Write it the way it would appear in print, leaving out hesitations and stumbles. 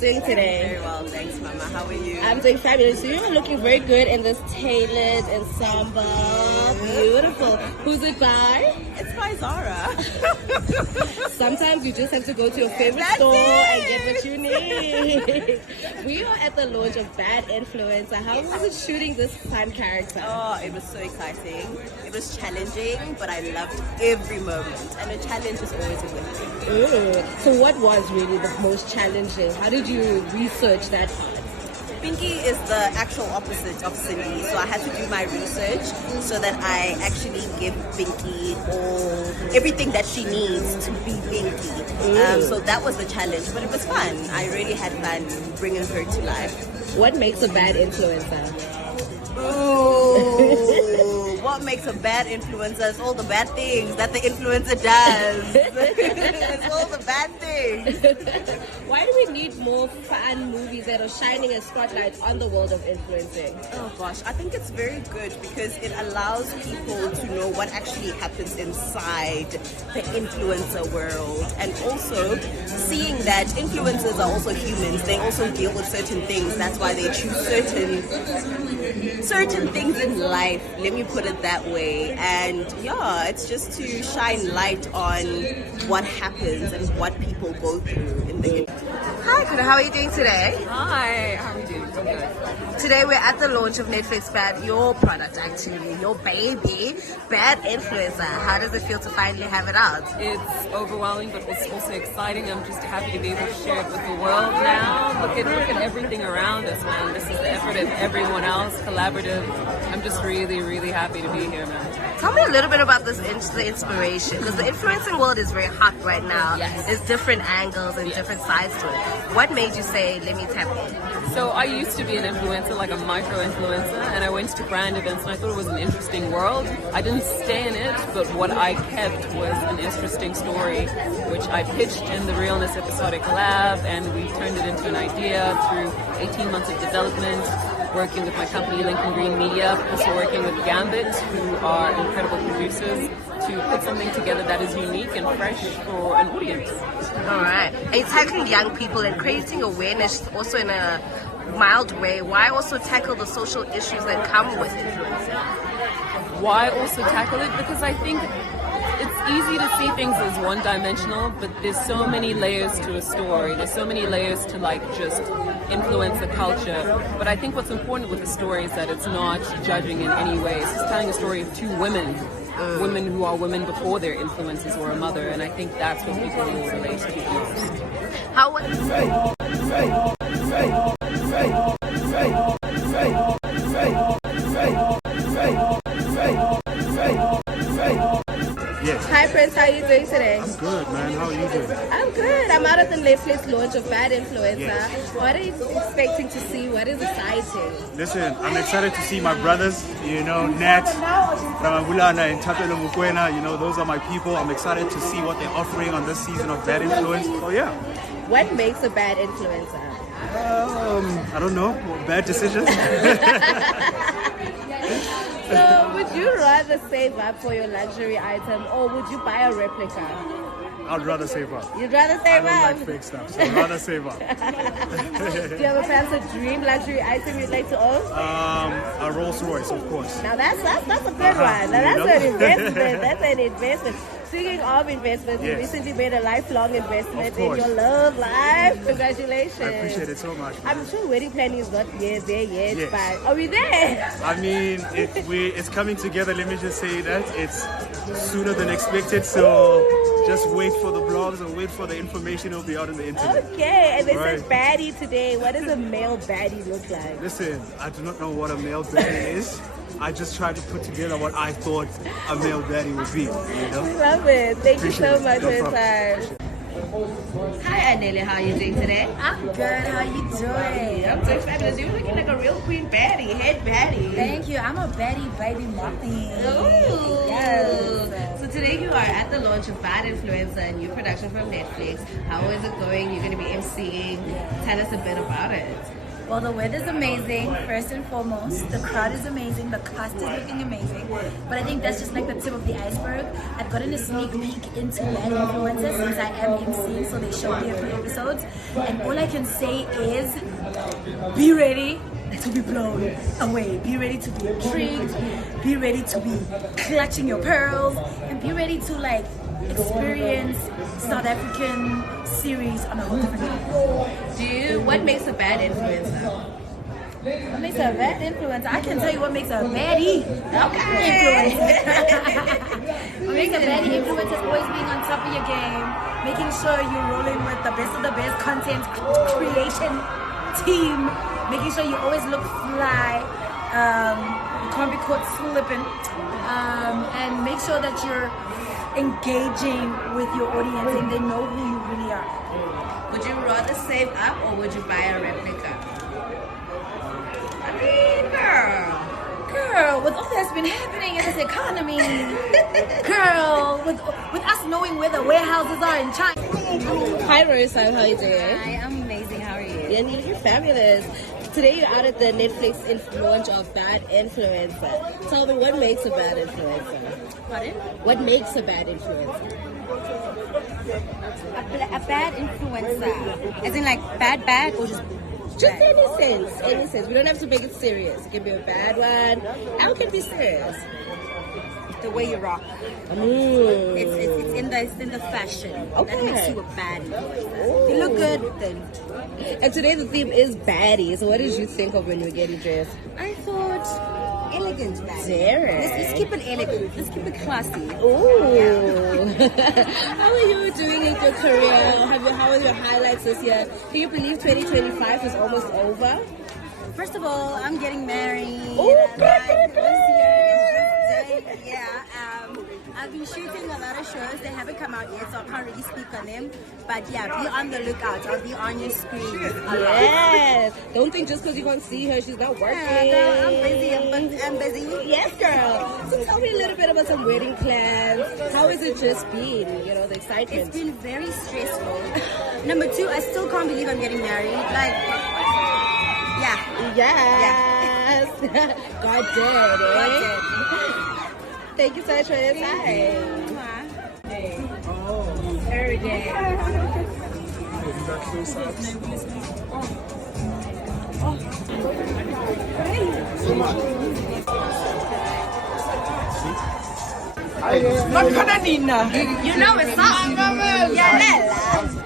doing today? Very well, thanks, Mama. How are you? I'm doing fabulous. So you're looking very good in this tailored ensemble. Beautiful. Who's it by? It's by Zara. Sometimes you just have to go to your favorite store and get what you need. We are at the launch of Bad Influencer. How was it shooting this fun character? Oh, it was so exciting. It was challenging, but I loved every moment. And a challenge is always a good thing. So what was really the most challenging? How did you research that part? Pinky is the actual opposite of Cindy, so I had to do my research so that I actually give Pinky everything that she needs to be Pinky. So that was the challenge, but it was fun. I really had fun bringing her to life. What makes a bad influencer? Ooh, what makes a bad influencer is all the bad things that the influencer does. It's all the bad things. Why do we need more fun movies that are shining a spotlight on the world of influencing? Oh gosh, I think it's very good because it allows people to know what actually happens inside the influencer world, and also seeing that influencers are also humans. They also deal with certain things. That's why they choose certain things in life, let me put it that way. And yeah, it's just to shine light on what happens and what people go through in the industry. Hi, Kuda, how are you doing today? Hi, how are you doing? I'm good. Today we're at the launch of Netflix Bad, your product actually, your baby, Bad Influencer. How does it feel to finally have it out? It's overwhelming, but it's also exciting. I'm just happy to be able to share it with the world now. Look at everything around us, man. This is the effort of everyone else, collaborative. I'm just really, really happy to be here, man. Tell me a little bit about the inspiration, because the influencing world is very hot right now. Yes. There's different angles and different sides to it. What made you say, let me tap in? So I used to be an influencer, like a micro-influencer, and I went to brand events and I thought it was an interesting world. I didn't stay in it, but what I kept was an interesting story, which I pitched in the Realness Episodic Lab, and we turned it into an idea through 18 months of development, working with my company, Lincoln Green Media, also working with Gambit, who are incredible producers, to put something together that is unique and fresh for an audience. All right. And you're tackling young people and creating awareness also in a mild way. Why also tackle the social issues that come with influencing? Why also tackle it? Because I think it's easy to see things as one-dimensional, but there's so many layers to a story. There's so many layers to just influence a culture. But I think what's important with a story is that it's not judging in any way. It's just telling a story of two women. Women who are women before their influences or a mother, and I think that's what people will relate to the most. How was Yes. Hi Prince, how are you doing today? I'm good, man. How are you doing? I'm good. I'm out at the Netflix launch of Bad Influencer. Yes. What are you expecting to see? What is exciting? Listen, I'm excited to see my brothers, Nat, Ramabulana, and Tapelo Mukwena. Those are my people. I'm excited to see what they're offering on this season of Bad Influence. Oh, yeah. What makes a bad influencer? I don't know. Bad decisions. So would you rather save up for your luxury item or would you buy a replica? I'd rather save up. You'd rather save I up? don't like fake stuff, so I'd rather save up. Do you have perhaps a dream luxury item you'd like to own? A Rolls Royce, of course. Now that's a good one. Now that's an investment. That's an investment. Speaking of investments, you recently made a lifelong investment in your love life. Congratulations. I appreciate it so much. I'm sure wedding planning is not there yet, Yes. but are we there? I mean, it's coming together. Let me just say that it's sooner than expected. So just wait for the blogs and wait for the information. It'll be out on the internet. Okay, and they Right. said baddie today. What does a male baddie look like? Listen, I do not know what a male baddie is. I just tried to put together what I thought a male baddie would be. Love it. Thank you so Appreciate it. much No for your problem. time. Hi, Anele. How are you doing today? I'm good. How you doing? I'm so fabulous. You're looking like a real queen baddie, head baddie. Thank you. I'm a Betty baby mommy. Ooh. Yes. So today you are at the launch of Bad Influencer, a new production from Netflix. How is it going? You're going to be emceeing. Tell us a bit about it. Well, the weather's amazing, first and foremost. The crowd is amazing. The cast is looking amazing. But I think that's just like the tip of the iceberg. I've gotten a sneak peek into Bad Influencers since I am emceeing, so they showed me a few episodes. And all I can say is, be ready to be blown away. Be ready to be intrigued. Be ready to be clutching your pearls. And be ready to like experience South African series on a whole different level. What makes a bad influencer? What makes a bad influencer? I can tell you what makes a baddie influencer. What makes a baddie influencer is always being on top of your game, making sure you're rolling with the best of the best content creation team, making sure you always look fly, you can't be caught slipping, and make sure that you're engaging with your audience and they know who you really are. Would you rather save up or would you buy a replica? I mean, Girl, with all that's been happening in this economy, girl, with us knowing where the warehouses are in China. Hi Rorisang, how are you doing? I am amazing. How are you? Yeah, you're fabulous. Today you're out at the Netflix launch of Bad Influencer. Tell me, what makes a bad influencer? Pardon? What makes a bad influencer? A bad influencer, as in like bad or just Any sense. We don't have to make it serious. It can be a bad one. How can it be serious? the way you rock. Mm. It's in the fashion. Okay. That makes you a baddie. If you look good, then. And today the theme is baddies. So what did you think of when you were getting dressed? I thought elegant baddie. Derek. Let's keep it elegant. Let's keep it classy. Ooh. How are you doing in your career? How are your highlights this year? Can you believe 2025 is almost over? First of all, I'm getting married. Ooh, This year, yeah. I've been shooting a lot of shows. They haven't come out yet, so I can't really speak on them. But yeah, be on the lookout. I'll be on your screen. Yes. Don't think just because you can't see her, she's not working. Yeah, I'm busy. I'm busy. Yes, girl. So tell me a little bit about some wedding plans. How has it just been? You know, the excitement. It's been very stressful. Number two, I still can't believe I'm getting married. Like, yeah. Yes. God did, eh? God did. Thank you so much for your time. Every day. You know it's up. Yeah,